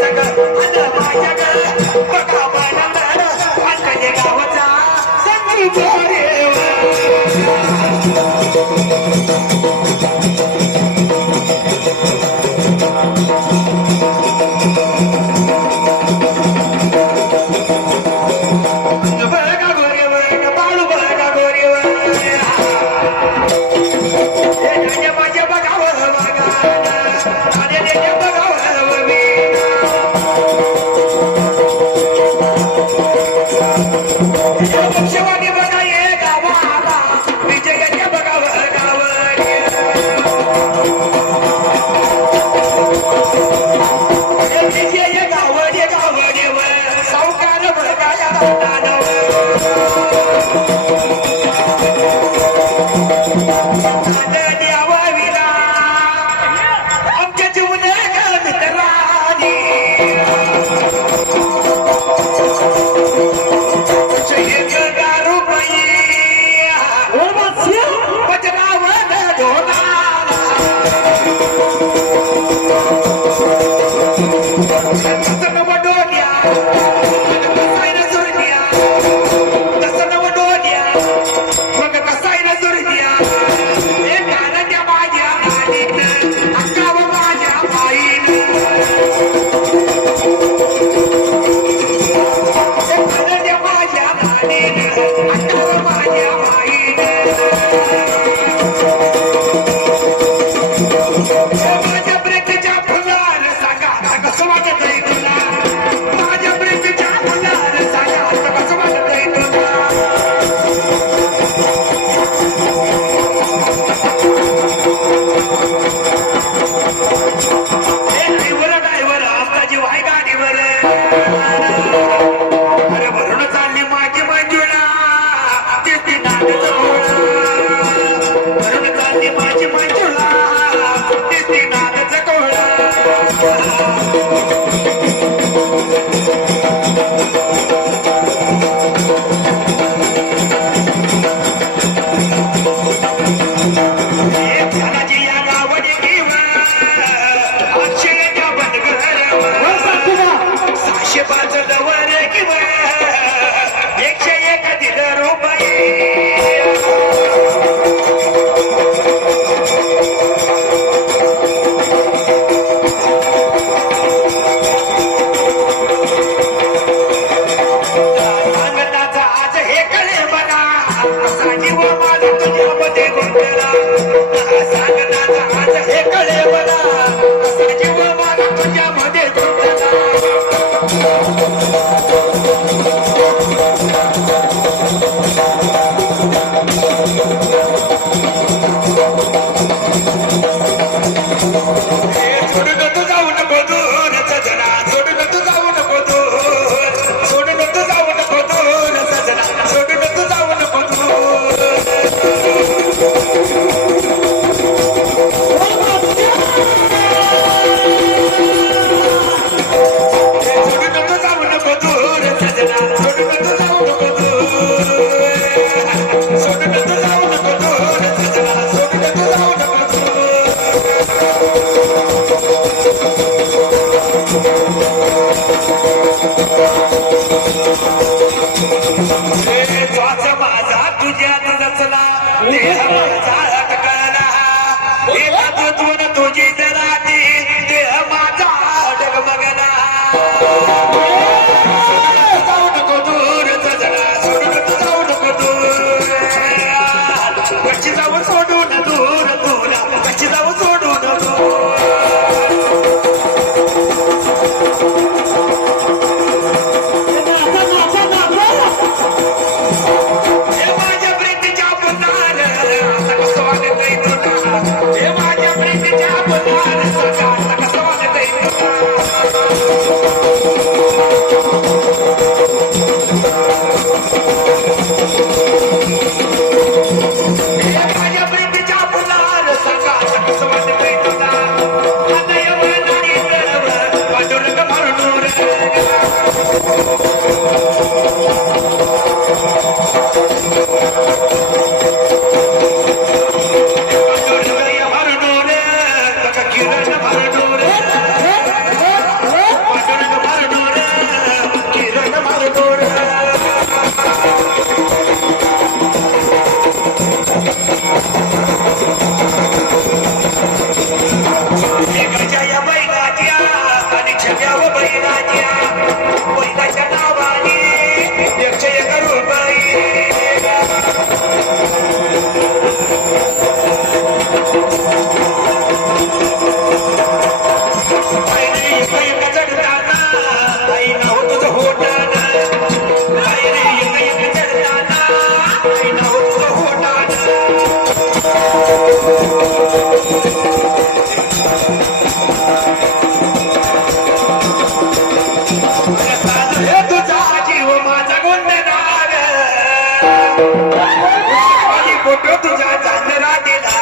माझ्या गावर विजय गावडे गावडेवर सावकार बघा या Terra. Photo तुझा चांदरा दिला.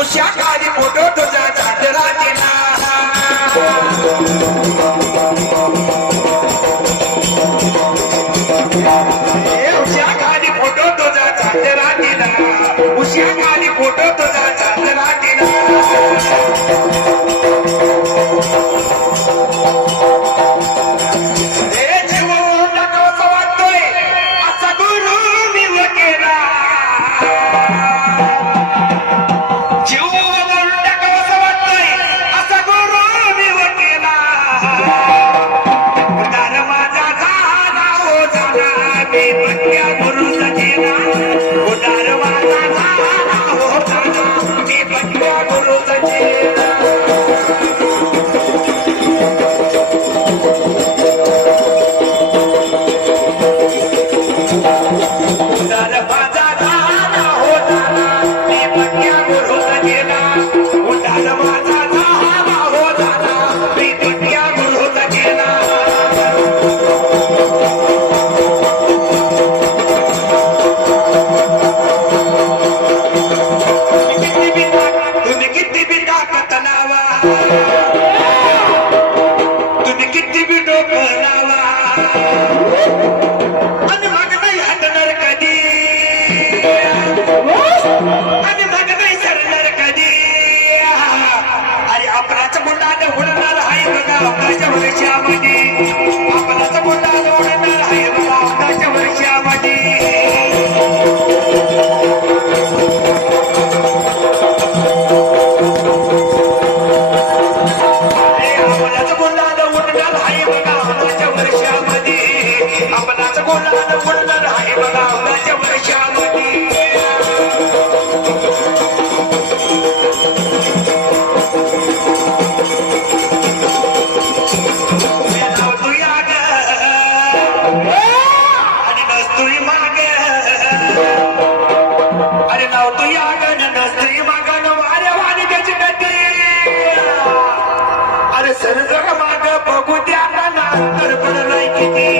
उशा खाली फोटो तुझा चांदरा दिला. उशा खाली फोटो तुझा चांदरा दिला. उशा खाली फोटो तुझा गड़बड़ नहीं की